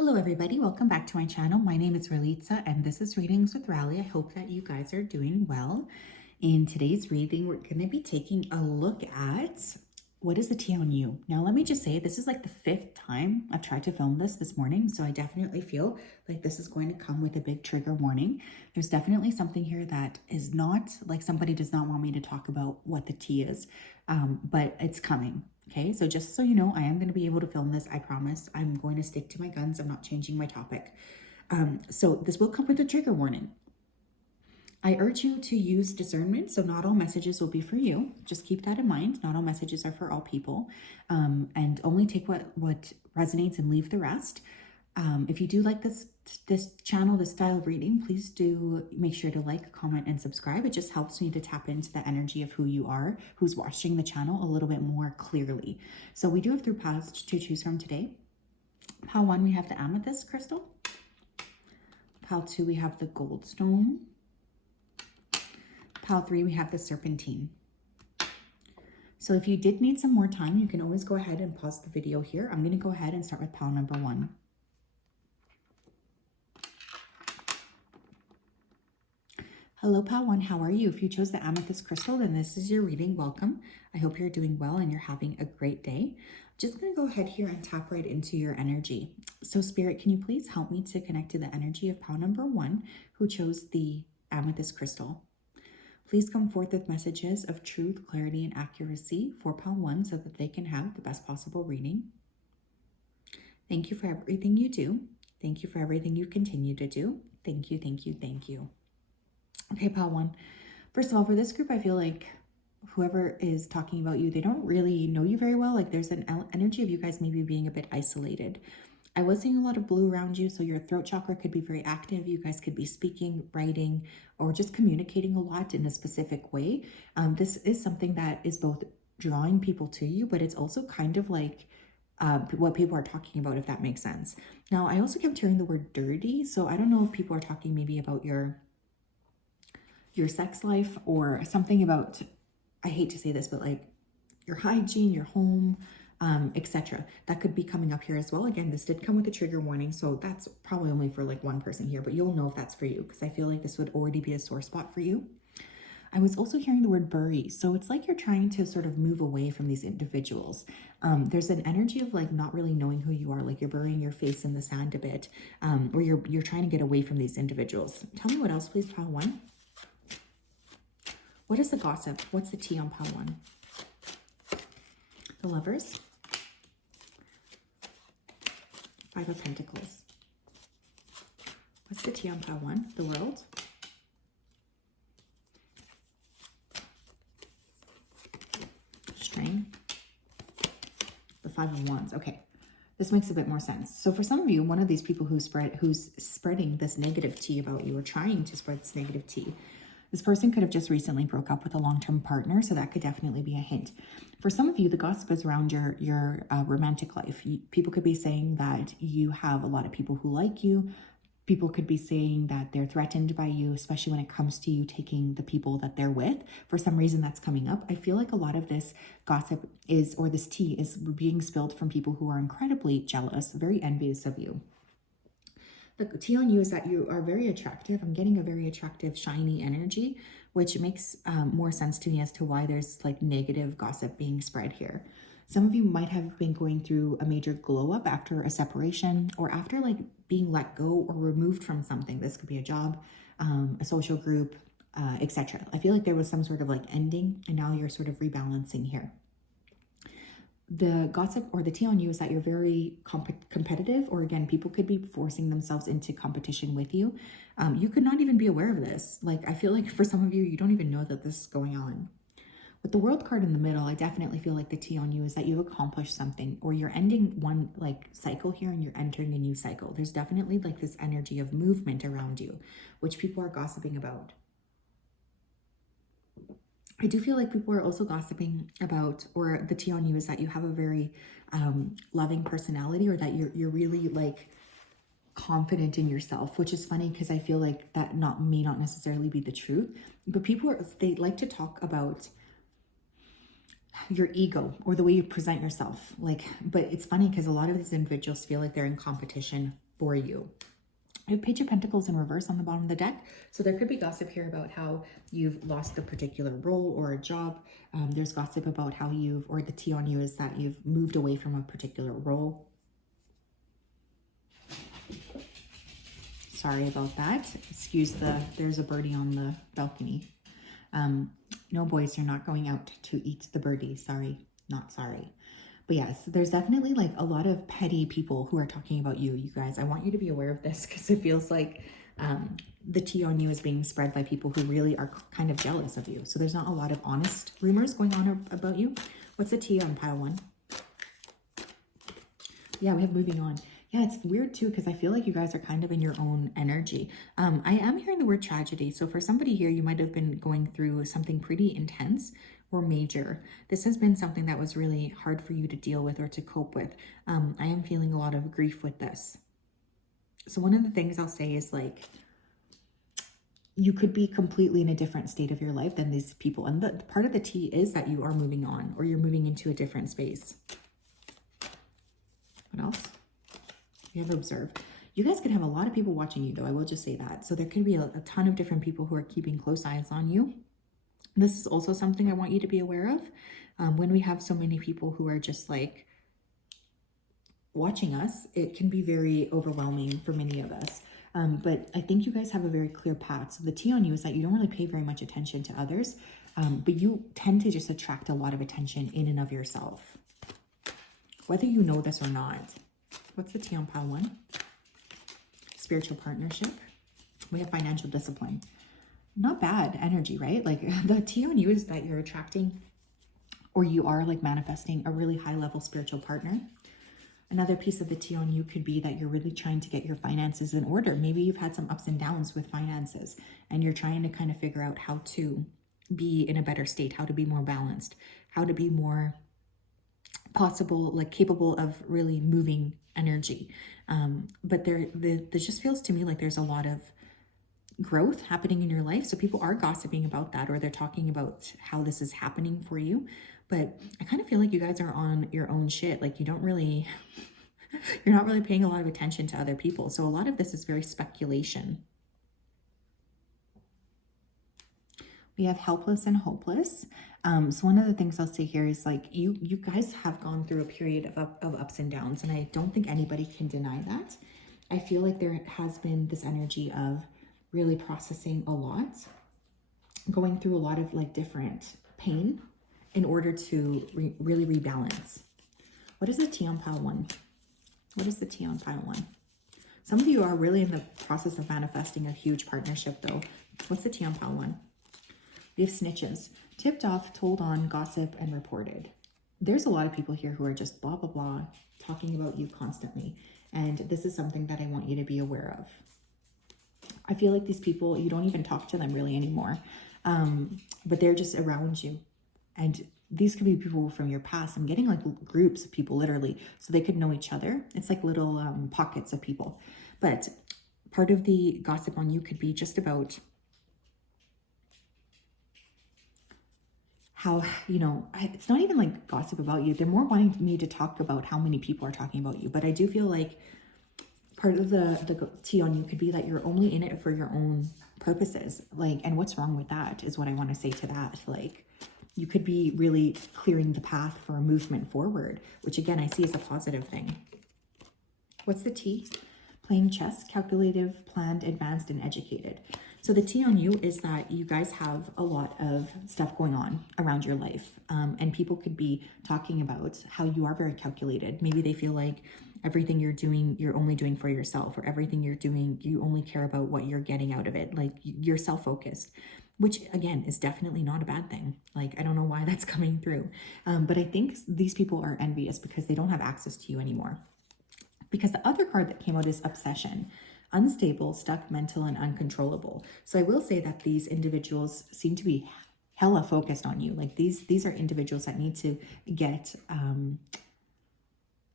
Hello everybody, welcome back to my channel. My name is Ralitza and this is Readings with Rally. I hope that you guys are doing well. In today's reading, we're going to be taking a look at what is the tea on you. Now let me just say, this is like the 5th time I've tried to film this morning, so I definitely feel like this is going to come with a big trigger warning. There's definitely something here that is not, like somebody does not want me to talk about what the tea is, but it's coming. Okay, so just so you know, I am going to be able to film this. I promise. I'm going to stick to my guns. I'm not changing my topic. So this will come with a trigger warning. I urge you to use discernment. So not all messages will be for you. Just keep that in mind. Not all messages are for all people. And only take what resonates and leave the rest. If you do like this channel, this style of reading, please do make sure to like, comment, and subscribe. It just helps me to tap into the energy of who you are, who's watching the channel a little bit more clearly. So we do have 3 piles to choose from today. Pile 1, we have the amethyst crystal. Pile 2, we have the goldstone. Pile 3, we have the serpentine. So if you did need some more time, you can always go ahead and pause the video here. I'm going to go ahead and start with pile number 1. Hello, pile 1. How are you? If you chose the amethyst crystal, then this is your reading. Welcome. I hope you're doing well and you're having a great day. Just going to go ahead here and tap right into your energy. So Spirit, can you please help me to connect to the energy of pile number 1 who chose the amethyst crystal? Please come forth with messages of truth, clarity, and accuracy for pile 1 so that they can have the best possible reading. Thank you for everything you do. Thank you for everything you continue to do. Thank you, thank you, thank you. Okay, pile 1. First of all, for this group, I feel like whoever is talking about you, they don't really know you very well. Like there's an energy of you guys maybe being a bit isolated. I was seeing a lot of blue around you, so your throat chakra could be very active. You guys could be speaking, writing, or just communicating a lot in a specific way. This is something that is both drawing people to you, but it's also kind of like what people are talking about, if that makes sense. Now, I also kept hearing the word dirty, so I don't know if people are talking maybe about your sex life or something about, I hate to say this, but like your hygiene, your home, etc. That could be coming up here as well. Again, this did come with a trigger warning, so that's probably only for like one person here, but you'll know if that's for you because I feel like this would already be a sore spot for you. I was also hearing the word bury. So it's like you're trying to sort of move away from these individuals. There's an energy of like not really knowing who you are, like you're burying your face in the sand a bit, or you're trying to get away from these individuals. Tell me what else, please, pile 1. What is the gossip? What's the tea on pile 1? The Lovers. 5 of Pentacles. What's the tea on pile 1? The World. Strength. The 5 of Wands. Okay, this makes a bit more sense. So for some of you, one of these people who's spreading this negative tea about you or trying to spread this negative tea, this person could have just recently broke up with a long-term partner, so that could definitely be a hint. For some of you, the gossip is around your romantic life. People could be saying that you have a lot of people who like you. People could be saying that they're threatened by you, especially when it comes to you taking the people that they're with. For some reason that's coming up. I feel like a lot of this gossip is, or this tea is being spilled from people who are incredibly jealous, very envious of you. The tea on you is that you are very attractive. I'm getting a very attractive, shiny energy, which makes more sense to me as to why there's like negative gossip being spread here. Some of you might have been going through a major glow up after a separation or after like being let go or removed from something. This could be a job, a social group, etc. I feel like there was some sort of like ending and now you're sort of rebalancing here. The gossip or the tea on you is that you're very competitive, or again, people could be forcing themselves into competition with you. You could not even be aware of this. Like, I feel like for some of you, you don't even know that this is going on. With the World card in the middle, I definitely feel like the tea on you is that you've accomplished something, or you're ending one like cycle here and you're entering a new cycle. There's definitely like this energy of movement around you, which people are gossiping about. I do feel like people are also gossiping about, or the tea on you is that you have a very loving personality, or that you're really like confident in yourself, which is funny because I feel like that may not necessarily be the truth. But people they like to talk about your ego or the way you present yourself. Like, but it's funny because a lot of these individuals feel like they're in competition for you. You have Page of Pentacles in reverse on the bottom of the deck. So there could be gossip here about how you've lost a particular role or a job. There's gossip about how or the tea on you is that you've moved away from a particular role. Sorry about that. Excuse there's a birdie on the balcony. No, boys, you're not going out to eat the birdie. Sorry, not sorry. But yes, there's definitely like a lot of petty people who are talking about you, you guys. I want you to be aware of this because it feels like the tea on you is being spread by people who really are kind of jealous of you. So there's not a lot of honest rumors going on about you. What's the tea on pile 1? Yeah, we have moving on. Yeah, it's weird too because I feel like you guys are kind of in your own energy. I am hearing the word tragedy. So for somebody here, you might have been going through something pretty intense or major. This has been something that was really hard for you to deal with or to cope with. I am feeling a lot of grief with this. So one of the things I'll say is like, you could be completely in a different state of your life than these people. And the part of the tea is that you are moving on or you're moving into a different space. What else? You have to observe. You guys could have a lot of people watching you though. I will just say that. So there could be a ton of different people who are keeping close eyes on you. This is also something I want you to be aware of. When we have so many people who are just like watching us, it can be very overwhelming for many of us. But I think you guys have a very clear path. So the tea on you is that you don't really pay very much attention to others, but you tend to just attract a lot of attention in and of yourself, whether you know this or not. What's the tea on pile 1? Spiritual partnership. We have financial discipline. Not bad energy, right? Like the tea on you is that you're attracting or you are like manifesting a really high level spiritual partner. Another piece of the tea on you could be that you're really trying to get your finances in order. Maybe you've had some ups and downs with finances and you're trying to kind of figure out how to be in a better state, how to be more balanced, how to be more possible, like capable of really moving energy. But there just feels to me like there's a lot of growth happening in your life. So people are gossiping about that, or they're talking about how this is happening for you. But I kind of feel like you guys are on your own shit. Like you're not really paying a lot of attention to other people. So a lot of this is very speculation. We have helpless and hopeless. So one of the things I'll say here is like you guys have gone through a period of ups and downs, and I don't think anybody can deny that. I feel like there has been this energy of really processing a lot, going through a lot of like different pain in order to really rebalance. What is the tea on pile 1? What is the tea on pile 1? Some of you are really in the process of manifesting a huge partnership though. What's the tea on pile 1? We have snitches. Tipped off, told on, gossip, and reported. There's a lot of people here who are just blah, blah, blah, talking about you constantly. And this is something that I want you to be aware of. I feel like these people, you don't even talk to them really anymore, but they're just around you. And these could be people from your past. I'm getting like groups of people literally, so they could know each other. It's like little pockets of people. But part of the gossip on you could be just about how, you know, it's not even like gossip about you. They're more wanting me to talk about how many people are talking about you. But I do feel like part of the tea on you could be that you're only in it for your own purposes. Like, and what's wrong with that is what I want to say to that. Like, you could be really clearing the path for a movement forward, which again, I see as a positive thing. What's the tea? Playing chess, calculative, planned, advanced, and educated. So the tea on you is that you guys have a lot of stuff going on around your life. And people could be talking about how you are very calculated. Maybe they feel like everything you're doing, you're only doing for yourself, or everything you're doing, you only care about what you're getting out of it. Like you're self-focused, which again is definitely not a bad thing. Like, I don't know why that's coming through. But I think these people are envious because they don't have access to you anymore. Because the other card that came out is obsession. Unstable, stuck, mental, and uncontrollable. So I will say that these individuals seem to be hella focused on you. Like these are individuals that need to get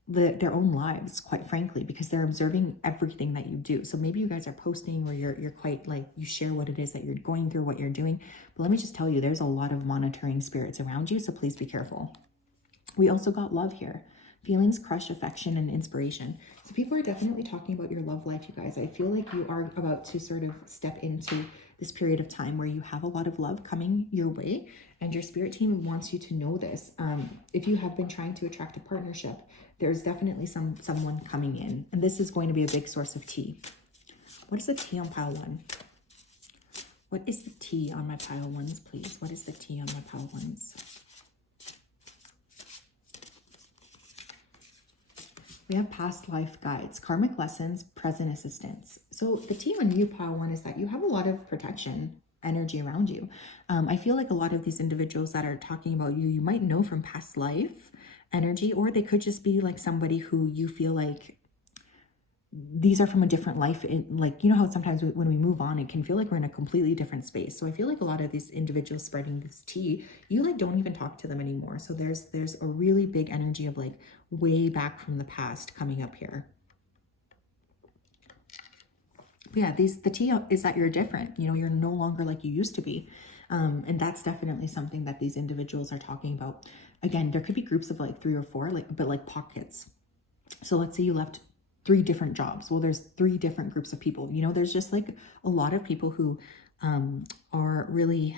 their own lives, quite frankly, because they're observing everything that you do. So maybe you guys are posting, or you're quite like, you share what it is that you're going through, what you're doing. But let me just tell you, there's a lot of monitoring spirits around you, so please be careful. We also got love here. Feelings, crush, affection, and inspiration. So people are definitely talking about your love life, you guys. I feel like you are about to sort of step into this period of time where you have a lot of love coming your way, and your spirit team wants you to know this. If you have been trying to attract a partnership, there's definitely someone coming in, and this is going to be a big source of tea. What is the tea on pile 1? What is the tea on my pile 1s, please? What is the tea on my pile 1s? We have past life guides, karmic lessons, present assistance. So the tea on you, pile 1, is that you have a lot of protection energy around you. I feel like a lot of these individuals that are talking about you, you might know from past life energy, or they could just be like somebody who you feel like these are from a different life. Like, you know how sometimes when we move on, it can feel like we're in a completely different space. So I feel like a lot of these individuals spreading this tea, you like don't even talk to them anymore. So there's a really big energy of like way back from the past coming up here. But yeah, the tea is that you're different. You know, you're no longer like you used to be. And that's definitely something that these individuals are talking about. Again, there could be groups of like 3 or 4, but like pockets. So let's say you left 3 different jobs. Well, there's 3 different groups of people. You know, there's just like a lot of people who are really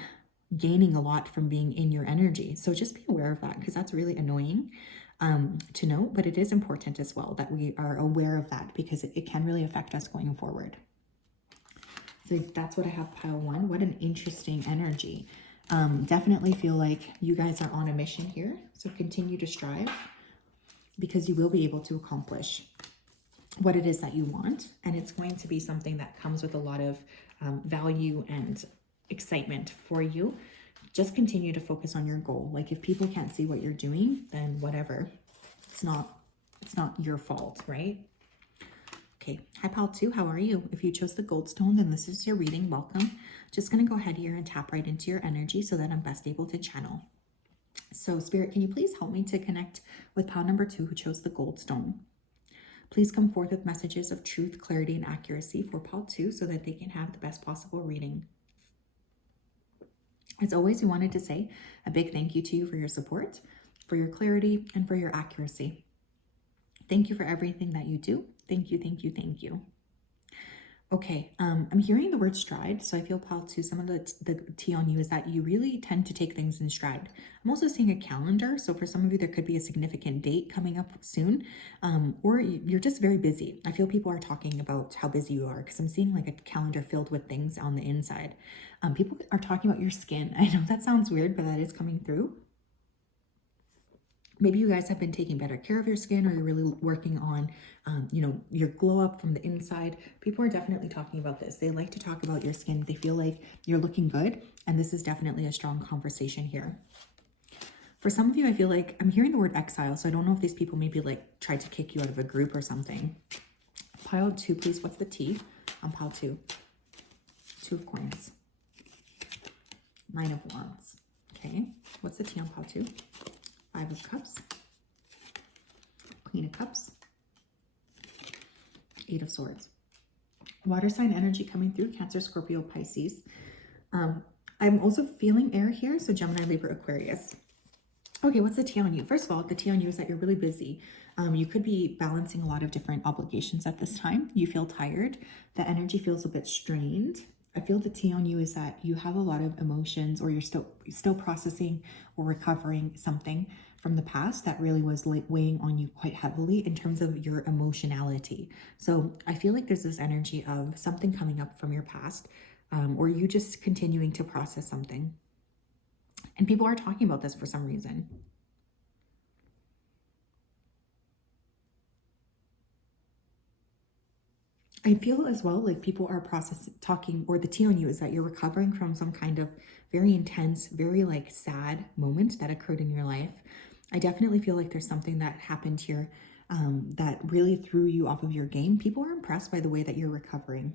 gaining a lot from being in your energy. So just be aware of that, because that's really annoying to know, but it is important as well that we are aware of that, because it can really affect us going forward. So that's what I have, pile 1. What an interesting energy. Definitely feel like you guys are on a mission here. So continue to strive, because you will be able to accomplish what it is that you want. And it's going to be something that comes with a lot of value and excitement for you. Just continue to focus on your goal. Like if people can't see what you're doing, then whatever. It's not your fault, right? Okay, hi pile 2, how are you? If you chose the goldstone, then this is your reading. Welcome. Just gonna go ahead here and tap right into your energy so that I'm best able to channel. So Spirit, can you please help me to connect with pile number 2 who chose the goldstone? Please come forth with messages of truth, clarity, and accuracy for pile 2 so that they can have the best possible reading. As always, we wanted to say a big thank you to you for your support, for your clarity, and for your accuracy. Thank you for everything that you do. Thank you, thank you, thank you. Okay, I'm hearing the word stride. So I feel, pile 2, some of the tea on you is that you really tend to take things in stride. I'm also seeing a calendar. So for some of you, there could be a significant date coming up soon, or you're just very busy. I feel people are talking about how busy you are, because I'm seeing like a calendar filled with things on the inside. People are talking about your skin. I know that sounds weird, but that is coming through. Maybe you guys have been taking better care of your skin, or you're really working on, you know, your glow up from the inside. People are definitely talking about this. They like to talk about your skin. They feel like you're looking good. And this is definitely a strong conversation here. For some of you, I feel like I'm hearing the word exile. So I don't know if these people maybe like tried to kick you out of a group or something. Pile 2, please. What's the tea on pile 2? 2 of coins. 9 of wands. Okay. What's the tea on pile 2? 5 of cups, Queen of cups, 8 of swords. Water sign energy coming through, Cancer, Scorpio, Pisces. I'm also feeling air here, so Gemini, Libra, Aquarius. Okay, what's the tea on you? First of all, the tea on you is that you're really busy. You could be balancing a lot of different obligations at this time. You feel tired. The energy feels a bit strained. I feel the tea on you is that you have a lot of emotions, or you're still processing or recovering something from the past that really was like weighing on you quite heavily in terms of your emotionality. So I feel like there's this energy of something coming up from your past, or you just continuing to process something. And people are talking about this for some reason. I feel as well like people are talking, or the tea on you is that you're recovering from some kind of very intense, very like sad moment that occurred in your life. I definitely feel like there's something that happened here that really threw you off of your game. People are impressed by the way that you're recovering.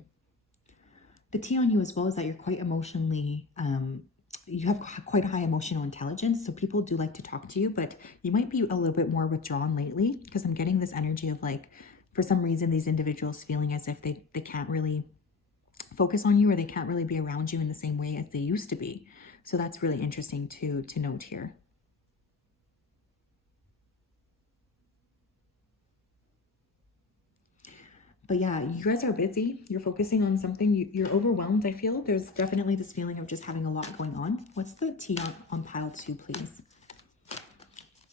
The tea on you as well is that you're quite emotionally, you have quite high emotional intelligence. So people do like to talk to you, but you might be a little bit more withdrawn lately, because I'm getting this energy of like, for some reason, these individuals feeling as if they can't really focus on you, or they can't really be around you in the same way as they used to be. So that's really interesting to note here. But yeah, you guys are busy. You're focusing on something. You're overwhelmed, I feel. There's definitely this feeling of just having a lot going on. What's the T on pile 2, please?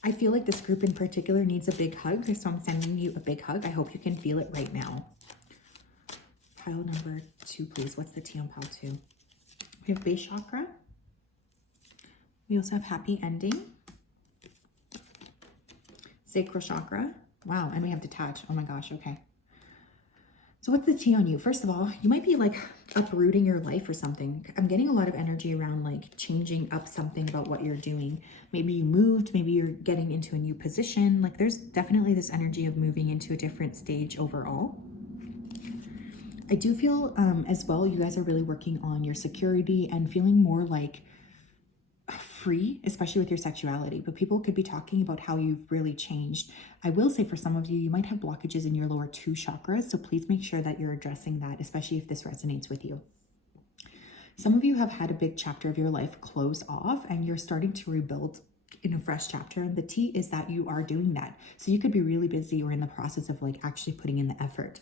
I feel like this group in particular needs a big hug. So I'm sending you a big hug. I hope you can feel it right now. Pile number 2, please. What's the T on pile 2? We have base chakra. We also have happy ending. Sacral chakra. Wow, and we have detach. Oh my gosh, okay. So what's the T on you? First of all, you might be like uprooting your life or something. I'm getting a lot of energy around like changing up something about what you're doing. Maybe you moved, maybe you're getting into a new position. Like there's definitely this energy of moving into a different stage overall. I do feel as well, you guys are really working on your security and feeling more like free, especially with your sexuality, but people could be talking about how you've really changed. I will say for some of you, you might have blockages in your lower 2 chakras, so please make sure that you're addressing that, especially if this resonates with you. Some of you have had a big chapter of your life close off and you're starting to rebuild in a fresh chapter, and the T is that you are doing that. So you could be really busy or in the process of like actually putting in the effort.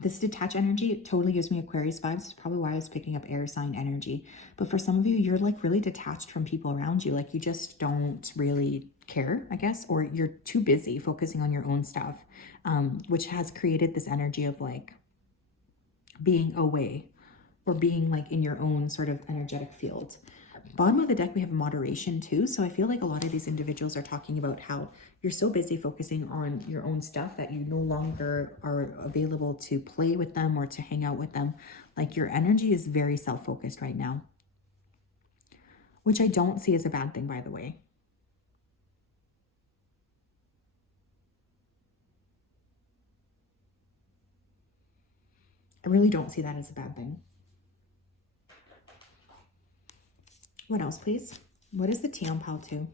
This detached energy totally gives me Aquarius vibes. It's probably why I was picking up air sign energy. But for some of you, you're like really detached from people around you. Like you just don't really care, I guess, or you're too busy focusing on your own stuff, which has created this energy of like being away or being like in your own sort of energetic field. Bottom of the deck, we have moderation too. So I feel like a lot of these individuals are talking about how you're so busy focusing on your own stuff that you no longer are available to play with them or to hang out with them. Like your energy is very self-focused right now, which I don't see as a bad thing, by the way. I really don't see that as a bad thing. What else, please? What is the T on pile 2?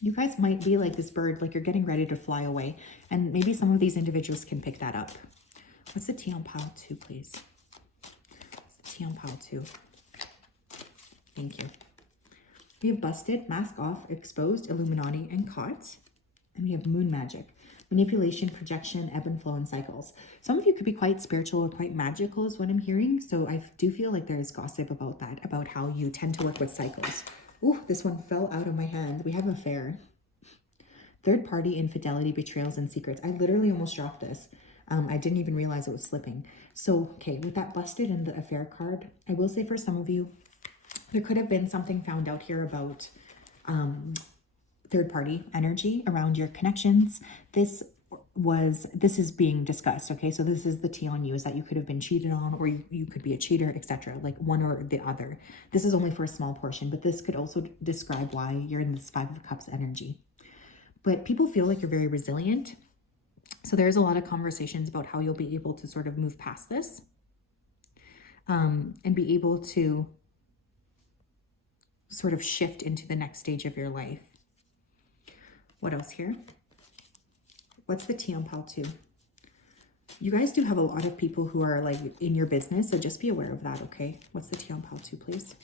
You guys might be like this bird, like you're getting ready to fly away. And maybe some of these individuals can pick that up. What's the T on pile 2, please? What's the T on pile 2? Thank you. We have busted, mask off, exposed, Illuminati, and caught. And we have moon magic. Manipulation, projection, ebb and flow, and cycles. Some of you could be quite spiritual or quite magical is what I'm hearing. So I do feel like there is gossip about that, about how you tend to work with cycles. Ooh, this one fell out of my hand. We have an affair. Third party, infidelity, betrayals, and secrets. I literally almost dropped this. I didn't even realize it was slipping. So, okay, with that busted and the affair card, I will say for some of you, there could have been something found out here about third-party energy around your connections. This is being discussed, okay? So this is the T on you, is that you could have been cheated on, or you could be a cheater, etc. Like one or the other. This is only for a small portion, but this could also describe why you're in this 5 of Cups energy. But people feel like you're very resilient. So there's a lot of conversations about how you'll be able to sort of move past this and be able to sort of shift into the next stage of your life. What else here? What's the T on pile 2? You guys do have a lot of people who are like in your business, so just be aware of that, okay? What's the T on pile 2, please?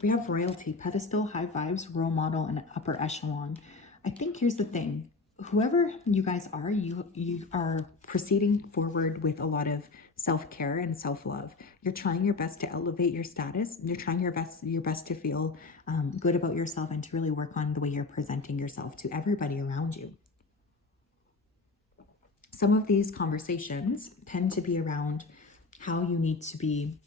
We have royalty, pedestal, high vibes, role model, and upper echelon. I think here's the thing. Whoever you guys are, you are proceeding forward with a lot of self-care and self-love. You're trying your best to elevate your status. You're trying your best to feel good about yourself and to really work on the way you're presenting yourself to everybody around you. Some of these conversations tend to be around how you need to be,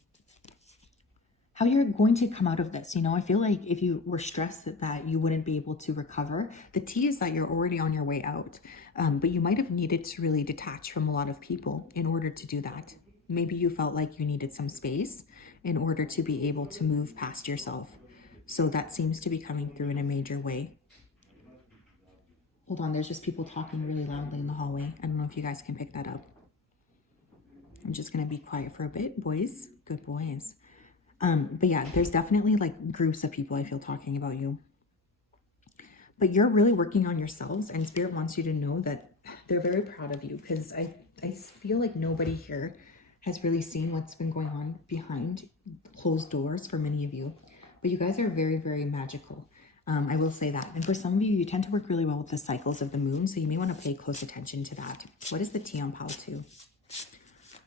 how you're going to come out of this. You know, I feel like if you were stressed that you wouldn't be able to recover, the T is that you're already on your way out. But you might have needed to really detach from a lot of people in order to do that. Maybe you felt like you needed some space in order to be able to move past yourself. So that seems to be coming through in a major way. Hold on, there's just people talking really loudly in the hallway. I don't know if you guys can pick that up. I'm just going to be quiet for a bit, boys. Good boys. But yeah, there's definitely like groups of people I feel talking about you. But you're really working on yourselves, and Spirit wants you to know that they're very proud of you, because I feel like nobody here has really seen what's been going on behind closed doors for many of you. But you guys are very, very magical. I will say that. And for some of you, you tend to work really well with the cycles of the moon, so you may want to pay close attention to that. What is the T on pile 2?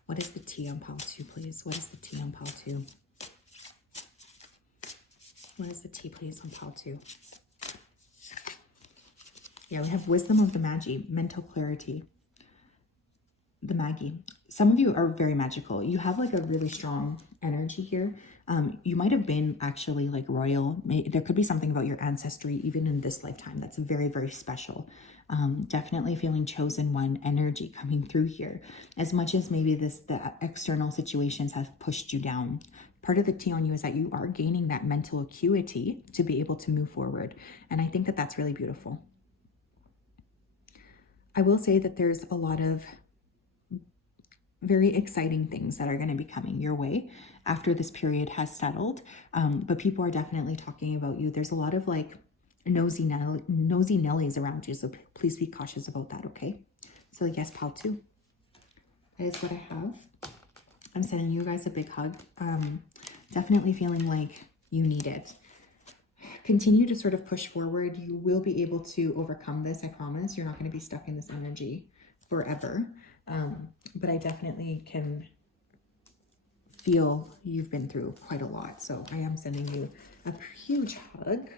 What is the T on pile 2, please? What is the T on pile 2? What is the T, please, on pile 2? Yeah, we have wisdom of the Magi, mental clarity. The Maggie. Some of you are very magical. You have like a really strong energy here. You might have been actually like royal. There could be something about your ancestry even in this lifetime that's very, very special. Definitely feeling chosen one energy coming through here. As much as maybe the external situations have pushed you down. Part of the T on you is that you are gaining that mental acuity to be able to move forward. And I think that that's really beautiful. I will say that there's a lot of very exciting things that are going to be coming your way after this period has settled. But people are definitely talking about you. There's a lot of like nosy Nellies around you. So please be cautious about that, okay? So yes, pile 2. That is what I have. I'm sending you guys a big hug. Definitely feeling like you need it. Continue to sort of push forward. You will be able to overcome this, I promise. You're not going to be stuck in this energy forever. But I definitely can feel you've been through quite a lot. So I am sending you a huge hug.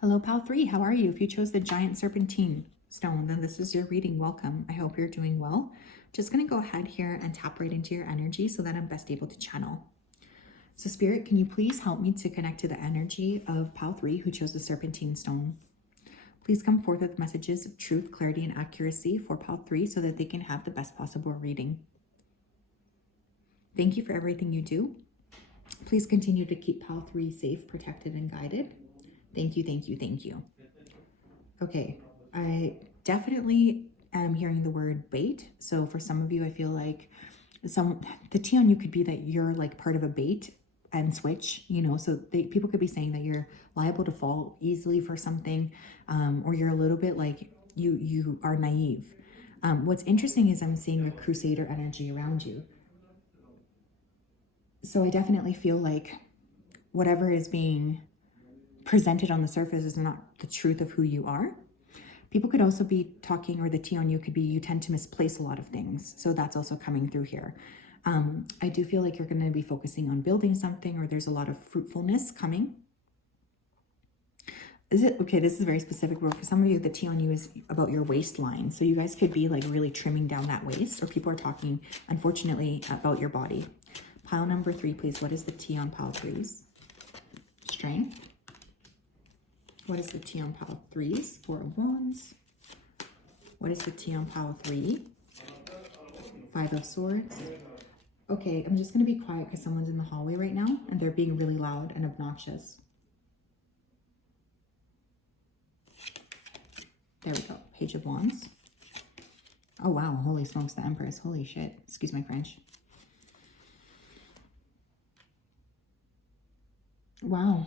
Hello, pal 3. How are you? If you chose the giant serpentine stone, then this is your reading. Welcome. I hope you're doing well. Just going to go ahead here and tap right into your energy so that I'm best able to channel. So Spirit, can you please help me to connect to the energy of pile 3 who chose the serpentine stone? Please come forth with messages of truth, clarity, and accuracy for pile 3 so that they can have the best possible reading. Thank you for everything you do. Please continue to keep pile 3 safe, protected, and guided. Thank you, thank you, thank you. Okay, I definitely am hearing the word bait. So for some of you, I feel like the T on you could be that you're like part of a bait and switch, you know, so people could be saying that you're liable to fall easily for something, or you're a little bit like you are naive. What's interesting is I'm seeing a crusader energy around you. So I definitely feel like whatever is being presented on the surface is not the truth of who you are. People could also be talking, or the T on you could be, you tend to misplace a lot of things. So that's also coming through here. I do feel like you're going to be focusing on building something, or there's a lot of fruitfulness coming. Is it okay? This is very specific. For some of you, the T on you is about your waistline. So you guys could be like really trimming down that waist, or people are talking, unfortunately, about your body. Pile number 3, please. What is the T on pile 3's? Strength. What is the T on pile 3's? 4 of Wands. What is the T on pile 3? 5 of Swords. Okay, I'm just going to be quiet because someone's in the hallway right now and they're being really loud and obnoxious. There we go. Page of Wands. Oh, wow. Holy smokes, the Empress. Holy shit. Excuse my French. Wow.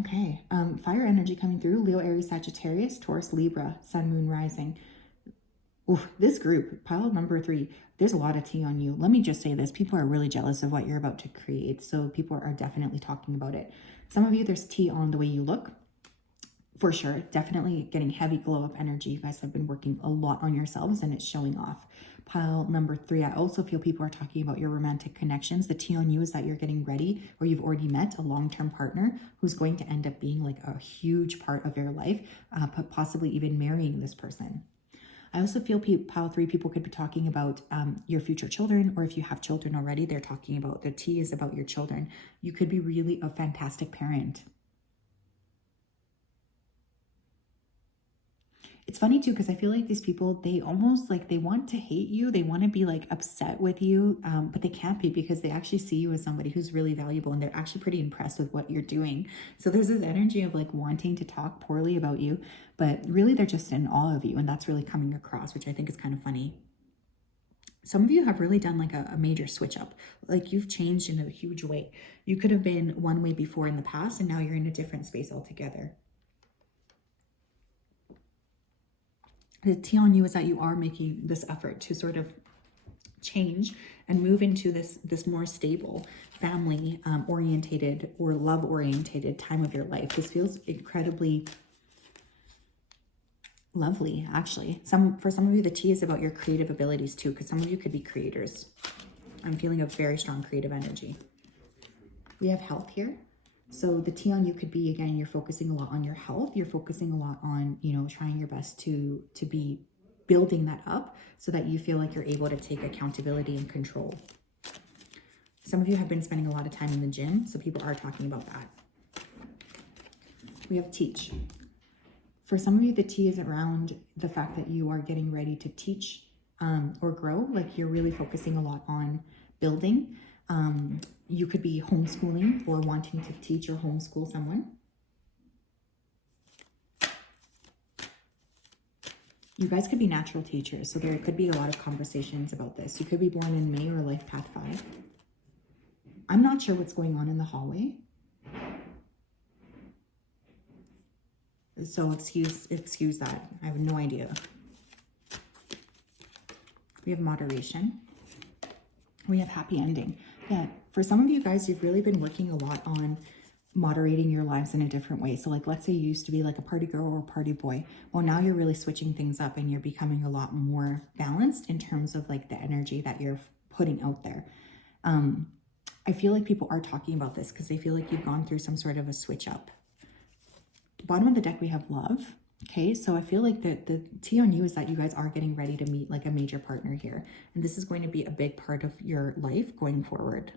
Okay. Fire energy coming through. Leo, Aries, Sagittarius, Taurus, Libra, Sun, Moon, Rising. Ooh, this group, pile number 3, there's a lot of tea on you. Let me just say this. People are really jealous of what you're about to create. So people are definitely talking about it. Some of you, there's tea on the way you look. For sure. Definitely getting heavy glow up energy. You guys have been working a lot on yourselves and it's showing off. Pile number 3, I also feel people are talking about your romantic connections. The T on you is that you're getting ready, or you've already met a long-term partner who's going to end up being like a huge part of your life, possibly even marrying this person. I also feel pile 3 people could be talking about your future children, or if you have children already, they're talking about, the T is about your children. You could be really a fantastic parent. It's funny too, because I feel like these people, they almost like, they want to hate you. They want to be like upset with you, but they can't be because they actually see you as somebody who's really valuable and they're actually pretty impressed with what you're doing. So there's this energy of like wanting to talk poorly about you, but really they're just in awe of you. And that's really coming across, which I think is kind of funny. Some of you have really done like a major switch up. Like you've changed in a huge way. You could have been one way before in the past, and now you're in a different space altogether. The T on you is that you are making this effort to sort of change and move into this more stable family orientated or love orientated time of your life. This feels incredibly lovely, actually. For some of you, the T is about your creative abilities too, because some of you could be creators. I'm feeling a very strong creative energy. We have health here. So the T on you could be, again, you're focusing a lot on your health. You're focusing a lot on, you know, trying your best to be building that up so that you feel like you're able to take accountability and control. Some of you have been spending a lot of time in the gym, so people are talking about that. We have teach. For some of you, the T is around the fact that you are getting ready to teach or grow. Like you're really focusing a lot on building. You could be homeschooling or wanting to teach or homeschool someone. You guys could be natural teachers, so there could be a lot of conversations about this. You could be born in May or Life Path 5. I'm not sure what's going on in the hallway. So excuse that. I have no idea. We have moderation. We have happy ending. Yeah, for some of you guys, you've really been working a lot on moderating your lives in a different way. So like, let's say you used to be like a party girl or a party boy. Well, now you're really switching things up and you're becoming a lot more balanced in terms of like the energy that you're putting out there. I feel like people are talking about this because they feel like you've gone through some sort of a switch up. Bottom of the deck, we have love. Okay, so I feel like the T on you is that you guys are getting ready to meet like a major partner here. And this is going to be a big part of your life going forward.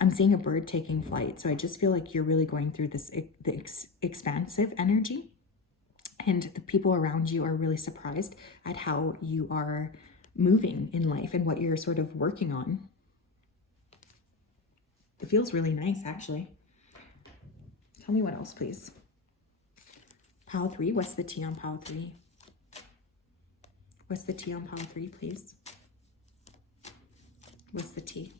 I'm seeing a bird taking flight. So I just feel like you're really going through this expansive energy. And the people around you are really surprised at how you are moving in life and what you're sort of working on. It feels really nice, actually. Tell me what else, please. Pile 3, what's the T on pile 3? What's the T on pile 3, please? What's the T?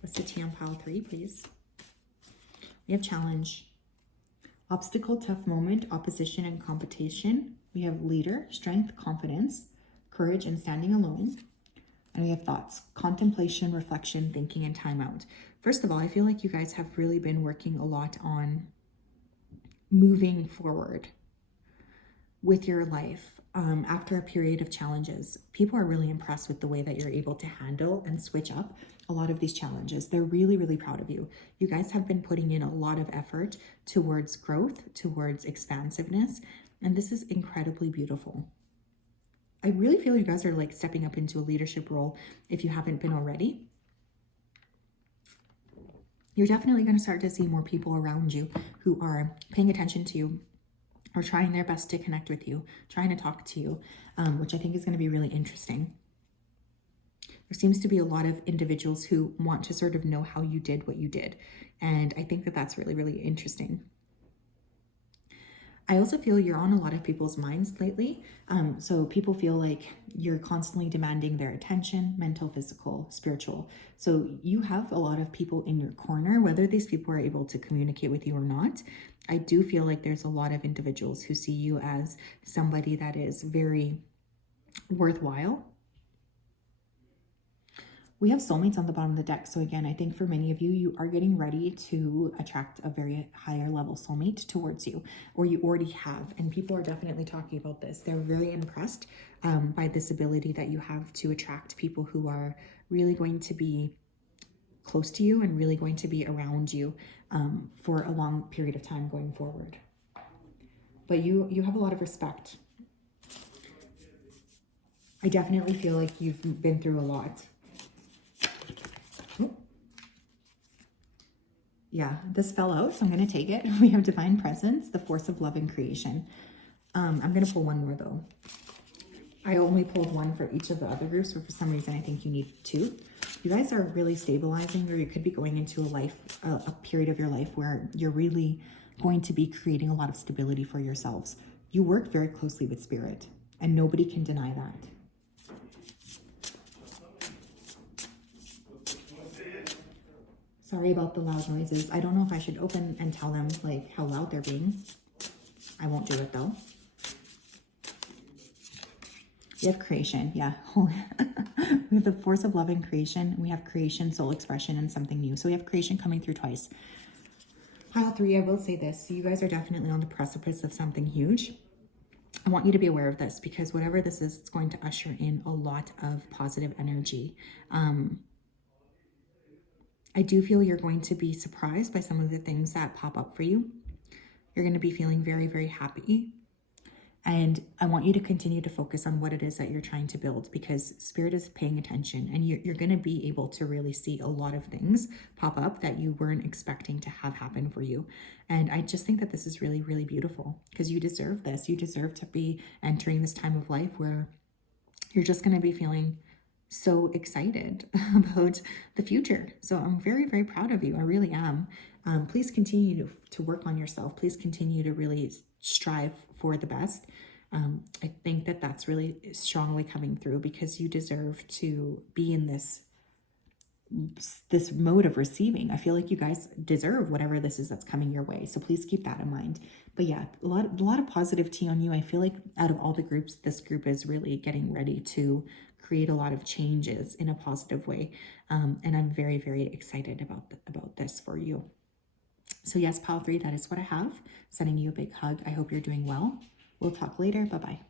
What's the T on pile 3, please? We have challenge. Obstacle, tough moment, opposition, and competition. We have leader, strength, confidence, courage, and standing alone. And we have thoughts, contemplation, reflection, thinking, and timeout. First of all, I feel like you guys have really been working a lot on moving forward with your life after a period of challenges. People are really impressed with the way that you're able to handle and switch up a lot of these challenges. They're really, really proud of you. You guys have been putting in a lot of effort towards growth, towards expansiveness, and this is incredibly beautiful. I really feel you guys are like stepping up into a leadership role if you haven't been already. You're definitely going to start to see more people around you who are paying attention to you or trying their best to connect with you, trying to talk to you, which I think is going to be really interesting. There seems to be a lot of individuals who want to sort of know how you did what you did. And I think that that's really, really interesting. I also feel you're on a lot of people's minds lately. So people feel like you're constantly demanding their attention, mental, physical, spiritual. So you have a lot of people in your corner, whether these people are able to communicate with you or not. I do feel like there's a lot of individuals who see you as somebody that is very worthwhile. We have soulmates on the bottom of the deck. So again, I think for many of you, you are getting ready to attract a very higher level soulmate towards you, or you already have. And people are definitely talking about this. They're very impressed by this ability that you have to attract people who are really going to be close to you and really going to be around you for a long period of time going forward. But you have a lot of respect. I definitely feel like you've been through a lot. Yeah, this fell out, so I'm going to take it. We have divine presence, the force of love and creation. I'm going to pull one more, though. I only pulled one for each of the other groups, but for some reason, I think you need 2. You guys are really stabilizing, or you could be going into a period of your life where you're really going to be creating a lot of stability for yourselves. You work very closely with spirit, and nobody can deny that. Sorry about the loud noises. I don't know if I should open and tell them like how loud they're being. I won't do it though. We have creation. Yeah. We have the force of love and creation. We have creation, soul expression, and something new. So we have creation coming through twice. Pile 3, I will say this. So you guys are definitely on the precipice of something huge. I want you to be aware of this because whatever this is, it's going to usher in a lot of positive energy. I do feel you're going to be surprised by some of the things that pop up for you. You're going to be feeling very, very happy. And I want you to continue to focus on what it is that you're trying to build, because Spirit is paying attention, and you're going to be able to really see a lot of things pop up that you weren't expecting to have happen for you. And I just think that this is really, really beautiful, because you deserve this. You deserve to be entering this time of life where you're just going to be feeling so excited about the future. So I'm very, very proud of you. I really am. Please continue to work on yourself. Please continue to really strive for the best. I think that that's really strongly coming through, because you deserve to be in this mode of receiving. I feel like you guys deserve whatever this is that's coming your way. So please keep that in mind. But yeah, a lot of positive tea on you. I feel like out of all the groups, this group is really getting ready to create a lot of changes in a positive way. And I'm very, very excited about this for you. So yes, pile 3, that is what I have. Sending you a big hug. I hope you're doing well. We'll talk later. Bye-bye.